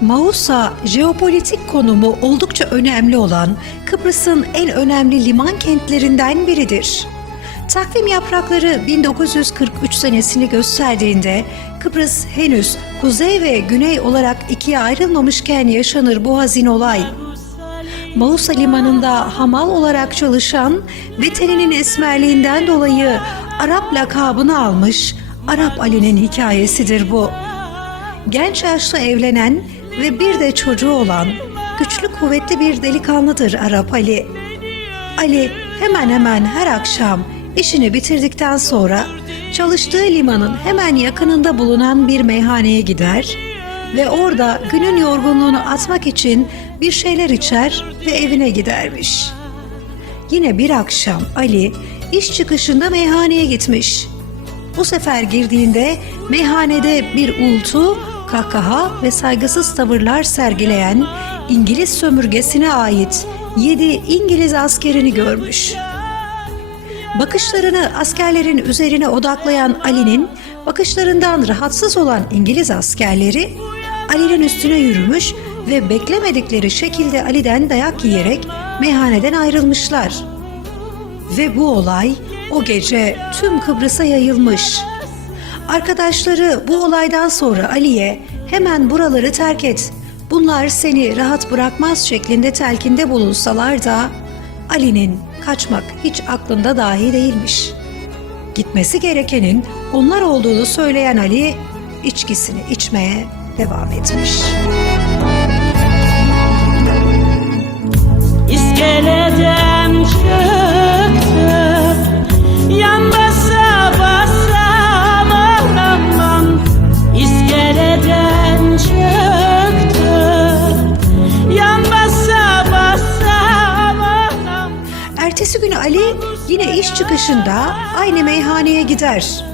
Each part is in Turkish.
Mausa, jeopolitik konumu oldukça önemli olan Kıbrıs'ın en önemli liman kentlerinden biridir. Takvim yaprakları 1943 senesini gösterdiğinde Kıbrıs henüz kuzey ve güney olarak ikiye ayrılmamışken yaşanır bu hazin olay. Mausa limanında hamal olarak çalışan ve esmerliğinden dolayı Arap lakabını almış Arap Ali'nin hikayesidir bu. Genç yaşta evlenen ve bir de çocuğu olan güçlü kuvvetli bir delikanlıdır Arap Ali. Ali hemen hemen her akşam işini bitirdikten sonra çalıştığı limanın hemen yakınında bulunan bir meyhaneye gider ve orada günün yorgunluğunu atmak için bir şeyler içer ve evine gidermiş. Yine bir akşam Ali iş çıkışında meyhaneye gitmiş. Bu sefer girdiğinde meyhanede bir uğultu, kahkaha ve saygısız tavırlar sergileyen İngiliz sömürgesine ait yedi İngiliz askerini görmüş. Bakışlarını askerlerin üzerine odaklayan Ali'nin bakışlarından rahatsız olan İngiliz askerleri Ali'nin üstüne yürümüş ve beklemedikleri şekilde Ali'den dayak yiyerek meyhaneden ayrılmışlar. Ve bu olay o gece tüm Kıbrıs'a yayılmış. Arkadaşları bu olaydan sonra Ali'ye hemen buraları terk et. Bunlar seni rahat bırakmaz şeklinde telkinde bulunsalar da Ali'nin kaçmak hiç aklında dahi değilmiş. Gitmesi gerekenin onlar olduğunu söyleyen Ali içkisini içmeye devam etmiş. Günü Ali yine iş çıkışında aynı meyhaneye gider.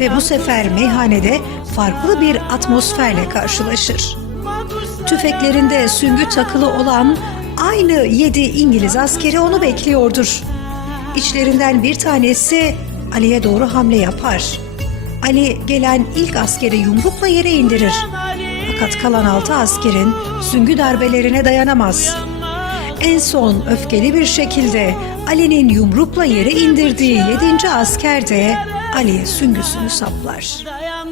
Ve bu sefer meyhanede farklı bir atmosferle karşılaşır. Tüfeklerinde süngü takılı olan aynı yedi İngiliz askeri onu bekliyordur. İçlerinden bir tanesi Ali'ye doğru hamle yapar. Ali gelen ilk askeri yumrukla yere indirir. Fakat kalan altı askerin süngü darbelerine dayanamaz. En son öfkeli bir şekilde Ali'nin yumrukla yere indirdiği yedinci asker de Ali'ye süngüsünü saplar.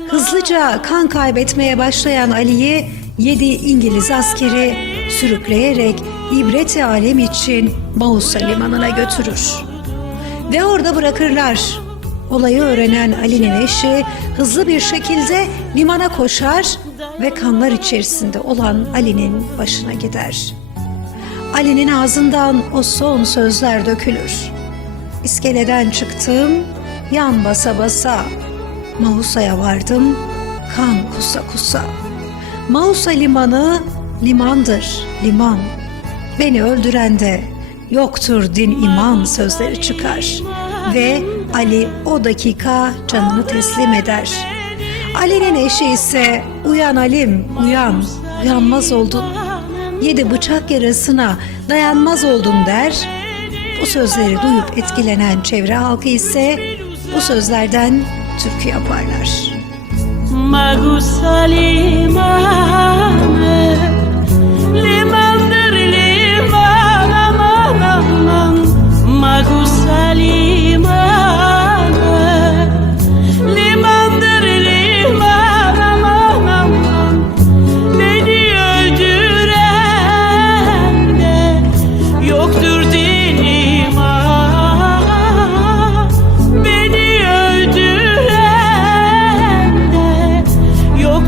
Hızlıca kan kaybetmeye başlayan Ali'yi yedi İngiliz askeri sürükleyerek ibret-i alem için Mausa limanına götürür. Ve orada bırakırlar. Olayı öğrenen Ali'nin eşi hızlı bir şekilde limana koşar ve kanlar içerisinde olan Ali'nin başına gider. Ali'nin ağzından o son sözler dökülür. İskeleden çıktım, yan basa basa. Mausa'ya vardım, kan kusa kusa. Mausa limanı limandır, liman. Beni öldüren de yoktur din iman sözleri çıkar. Ve Ali o dakika canını teslim eder. Ali'nin eşi ise uyan Alim uyan, uyanmaz oldun yedi bıçak yarasına dayanmaz oldum der. Bu sözleri duyup etkilenen çevre halkı ise bu sözlerden türkü yaparlar. Magusalima, limandır liman aman aman. Magusalima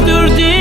güldürdü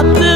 안 돼.